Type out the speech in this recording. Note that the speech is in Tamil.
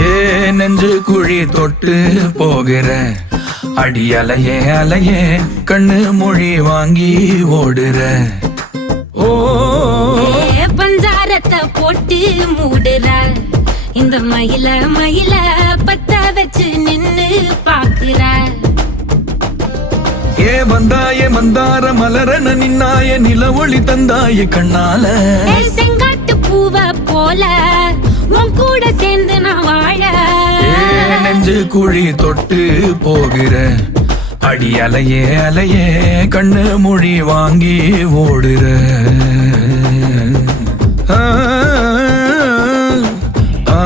ஏ நெஞ்சு குழி தொட்டு போகிற அடி அலையே அலையே கண்ணு மொழி வாங்கி ஓடுற. ஓ பஞ்சாரத்தை போட்டு மூடுற இந்த மயில மயில பத்த வச்சு நின்னு பாக்குற. ஏ வந்தாய மந்தார மலரன நின்னாய நில ஒளி தந்தாய கண்ணால. செங்காட்டு பூவ போல உன் கூட சேர்ந்து நான் வாழ. நெஞ்சு குழி தொட்டு போகிற அடி அலையே அலையே கண்ணு மொழி வாங்கி ஓடுற. ஆ ஆ